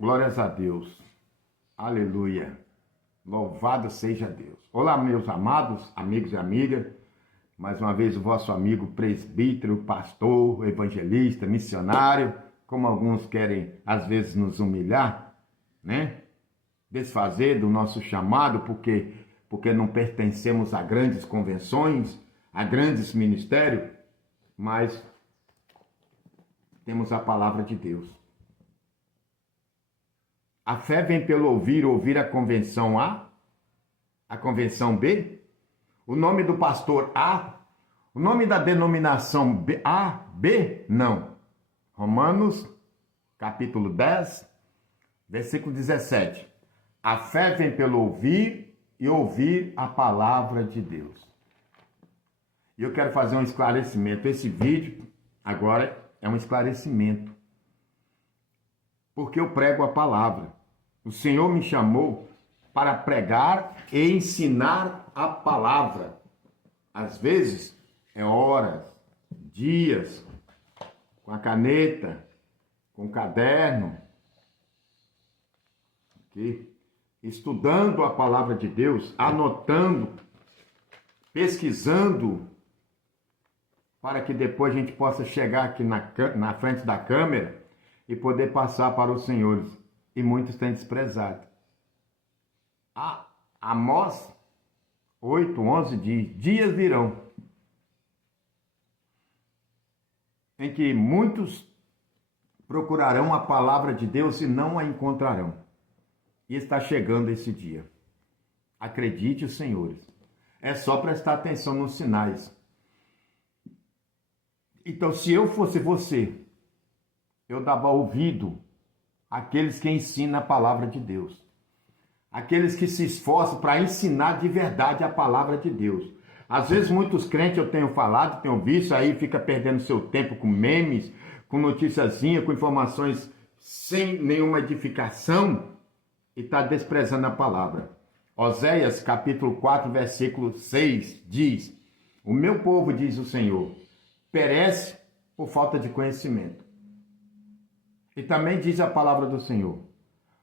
Glórias a Deus. Aleluia. Louvado seja Deus. Olá, meus amados amigos e amigas. Mais uma vez o vosso amigo presbítero, pastor, evangelista, missionário, como alguns querem às vezes nos humilhar, né? Desfazer do nosso chamado porque não pertencemos a grandes convenções, a grandes ministérios, mas temos a palavra de Deus. A fé vem pelo ouvir a convenção A, a convenção B, o nome do pastor A, o nome da denominação B, A, B, não. Romanos, capítulo 10, versículo 17. A fé vem pelo ouvir e ouvir a palavra de Deus. E eu quero fazer um esclarecimento. Esse vídeo agora é um esclarecimento. Porque eu prego a palavra. O Senhor me chamou para pregar e ensinar a palavra. Às vezes é horas, dias, com a caneta, com o caderno, aqui, estudando a palavra de Deus, anotando, pesquisando, para que depois a gente possa chegar aqui na frente da câmera e poder passar para os senhores. E muitos têm desprezado. Amós 8:11 diz: dias virão em que muitos procurarão a palavra de Deus e não a encontrarão. E está chegando esse dia. Acredite, os senhores. É só prestar atenção nos sinais. Então, se eu fosse você, eu dava ouvido àqueles que ensinam a palavra de Deus. Aqueles que se esforçam para ensinar de verdade a palavra de Deus. Às vezes muitos crentes eu tenho falado, tenho visto, aí fica perdendo seu tempo com memes, com noticiazinha, com informações sem nenhuma edificação e está desprezando a palavra. Oséias capítulo 4, versículo 6 diz: o meu povo, diz o Senhor, perece por falta de conhecimento. E também diz a palavra do Senhor: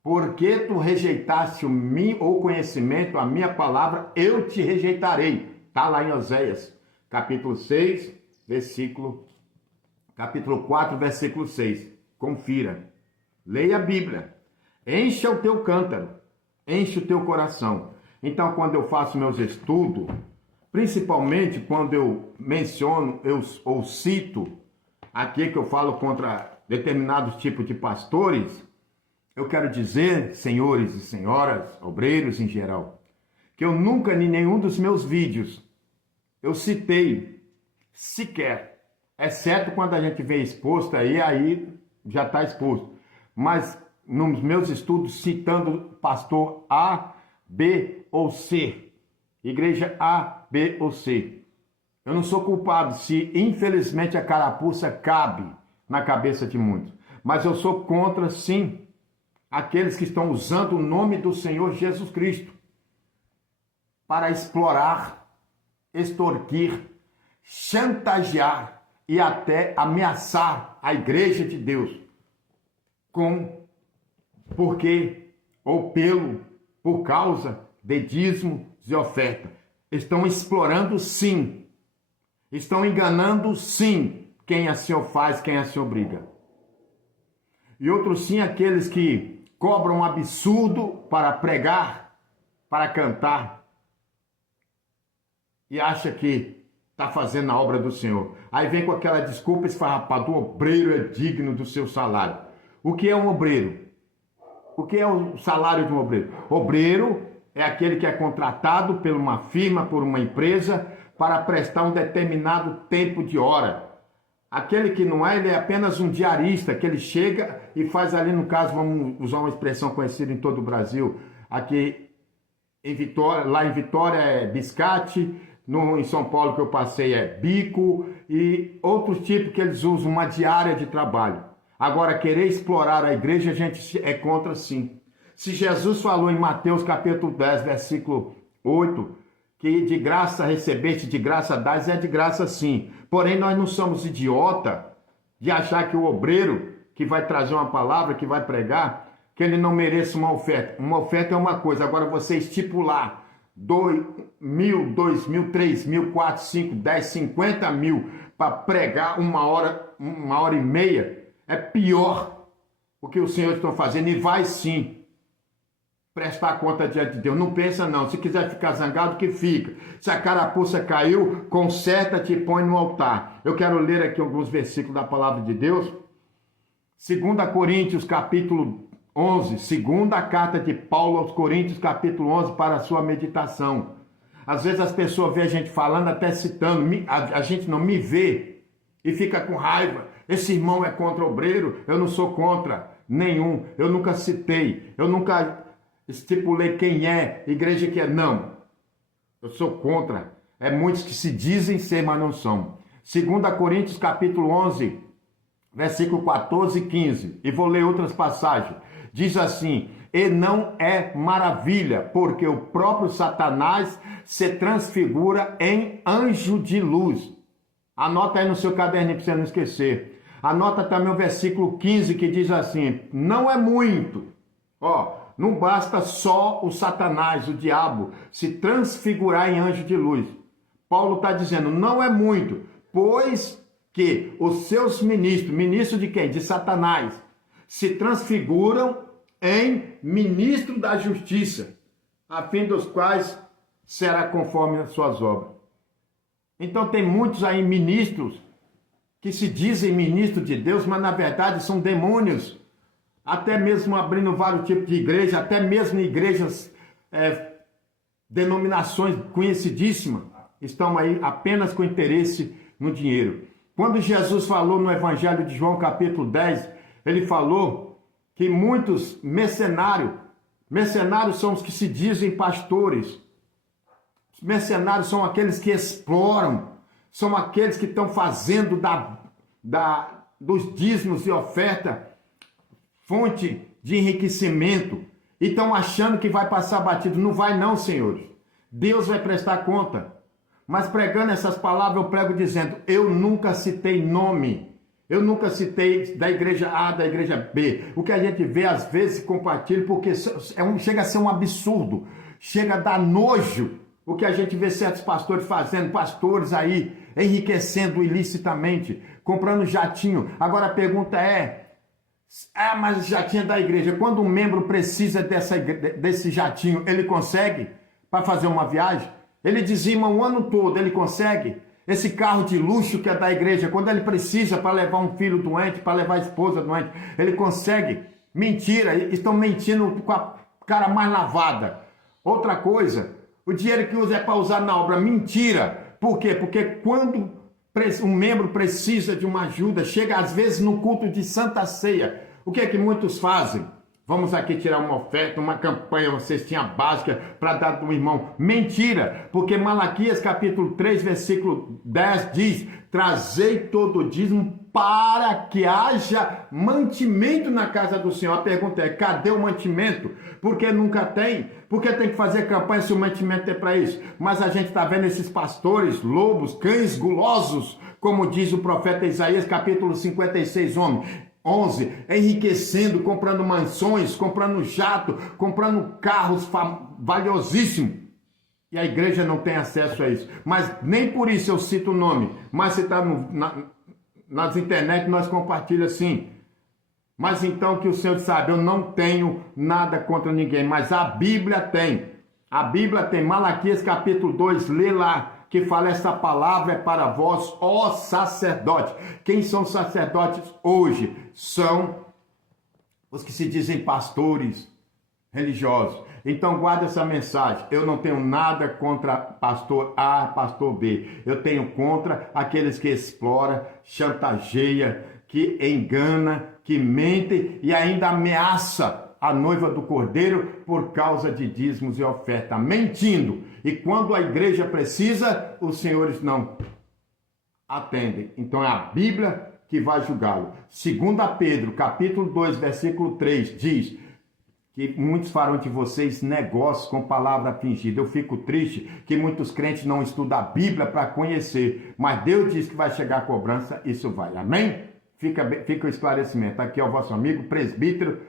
porque tu rejeitaste o conhecimento, a minha palavra, eu te rejeitarei. Está lá em Oséias, capítulo 6, capítulo 4, versículo 6. Confira. Leia a Bíblia. Encha o teu cântaro, enche o teu coração. Então, quando eu faço meus estudos, principalmente quando eu menciono, ou cito, aqui que eu falo contra determinados tipos de pastores, eu quero dizer, senhores e senhoras, obreiros em geral, que eu nunca em nenhum dos meus vídeos eu citei sequer, exceto quando a gente vê exposto aí já está exposto, mas nos meus estudos citando pastor A, B ou C, igreja A, B ou C. Eu não sou culpado se infelizmente a carapuça cabe na cabeça de muitos, mas eu sou contra sim aqueles que estão usando o nome do Senhor Jesus Cristo para explorar, extorquir, chantagear e até ameaçar a igreja de Deus por causa de dízimo e oferta. Estão explorando sim, estão enganando sim quem assim o faz, quem assim obriga. E outros sim, aqueles que cobram um absurdo para pregar, para cantar, e acha que está fazendo a obra do Senhor. Aí vem com aquela desculpa esfarrapada: o obreiro é digno do seu salário. O que é um obreiro? O que é o salário de um obreiro? Obreiro é aquele que é contratado por uma firma, por uma empresa, para prestar um determinado tempo de hora. Aquele que não é, ele é apenas um diarista, que ele chega e faz ali, no caso, vamos usar uma expressão conhecida em todo o Brasil, aqui em Vitória, lá em Vitória é biscate, em São Paulo que eu passei é bico, e outros tipos que eles usam, uma diária de trabalho. Agora, querer explorar a igreja, a gente é contra sim. Se Jesus falou em Mateus capítulo 10, versículo 8, que de graça recebeste, de graça dás, é de graça sim. Porém, nós não somos idiota de achar que o obreiro que vai trazer uma palavra, que vai pregar, que ele não mereça uma oferta. Uma oferta é uma coisa, agora você estipular 2.000, 2.000, 3.000, 4, 5, 10, 50 mil para pregar uma hora e meia, é pior o que os senhores estão fazendo, e vai sim prestar conta diante de Deus. Não pensa não, se quiser ficar zangado, que fica. Se a carapuça caiu, conserta-te e põe no altar. Eu quero ler aqui alguns versículos da palavra de Deus. 2 Coríntios, capítulo 11, segunda carta de Paulo aos Coríntios, capítulo 11, para a sua meditação. Às vezes as pessoas veem a gente falando, até citando, a gente não me vê e fica com raiva. Esse irmão é contra o obreiro, eu não sou contra nenhum, eu nunca citei, eu nunca estipulei quem é, igreja que é, não. Eu sou contra. É muitos que se dizem ser, mas não são. 2 Coríntios, capítulo 11, versículo 14 e 15. E vou ler outras passagens. Diz assim: e não é maravilha, porque o próprio Satanás se transfigura em anjo de luz. Anota aí no seu caderninho para você não esquecer. Anota também o versículo 15, que diz assim: não é muito. Não basta só o Satanás, o diabo, se transfigurar em anjo de luz. Paulo está dizendo, não é muito, pois que os seus ministros de quem? De Satanás, se transfiguram em ministro da justiça, a fim dos quais será conforme as suas obras. Então tem muitos aí ministros que se dizem ministros de Deus, mas na verdade são demônios, até mesmo abrindo vários tipos de igreja, até mesmo igrejas, denominações conhecidíssimas, estão aí apenas com interesse no dinheiro. Quando Jesus falou no Evangelho de João, capítulo 10, ele falou que muitos mercenários são os que se dizem pastores, os mercenários são aqueles que exploram, são aqueles que estão fazendo dos dízimos e oferta fonte de enriquecimento, e estão achando que vai passar batido. Não vai não, senhores. Deus vai prestar conta. Mas pregando essas palavras, eu prego dizendo, eu nunca citei nome, eu nunca citei da igreja A, da igreja B. O que a gente vê, às vezes, compartilha, porque chega a ser um absurdo, chega a dar nojo o que a gente vê certos pastores fazendo, pastores aí enriquecendo ilicitamente, comprando jatinho. Agora a pergunta mas jatinho é da igreja. Quando um membro precisa desse jatinho, ele consegue para fazer uma viagem? Ele dizima o ano todo, ele consegue? Esse carro de luxo que é da igreja, quando ele precisa para levar um filho doente, para levar a esposa doente, ele consegue? Mentira, estão mentindo com a cara mais lavada. Outra coisa, o dinheiro que usa é para usar na obra. Mentira. Por quê? Porque quando um membro precisa de uma ajuda, chega às vezes no culto de Santa Ceia, o que é que muitos fazem? Vamos aqui tirar uma oferta, uma campanha, uma cestinha básica para dar do irmão. Mentira, porque Malaquias capítulo 3, versículo 10 diz, trazei todo o dízimo para que haja mantimento na casa do Senhor. A pergunta é, cadê o mantimento? Porque nunca tem. Porque tem que fazer campanha se o mantimento é para isso. Mas a gente está vendo esses pastores, lobos, cães gulosos, como diz o profeta Isaías, capítulo 56, 11, enriquecendo, comprando mansões, comprando jato, comprando carros valiosíssimos. E a igreja não tem acesso a isso. Mas nem por isso eu cito o nome. Mas se está nas internet, nós compartilhamos sim. Mas então que o Senhor sabe, eu não tenho nada contra ninguém, mas a Bíblia tem. A Bíblia tem, Malaquias capítulo 2, lê lá, que fala, essa palavra é para vós, ó sacerdotes. Quem são sacerdotes hoje? São os que se dizem pastores religiosos. Então guarda essa mensagem. Eu não tenho nada contra pastor A, pastor B. Eu tenho contra aqueles que exploram, chantageia, que engana, que mente e ainda ameaça a noiva do Cordeiro por causa de dízimos e oferta, mentindo. E quando a igreja precisa, os senhores não atendem. Então é a Bíblia que vai julgá-lo. 2 Pedro, capítulo 2, versículo 3, diz que muitos farão de vocês negócios com palavra fingida. Eu fico triste que muitos crentes não estudam a Bíblia para conhecer, mas Deus diz que vai chegar a cobrança, isso vai. Amém? Fica o esclarecimento. Aqui é o vosso amigo, presbítero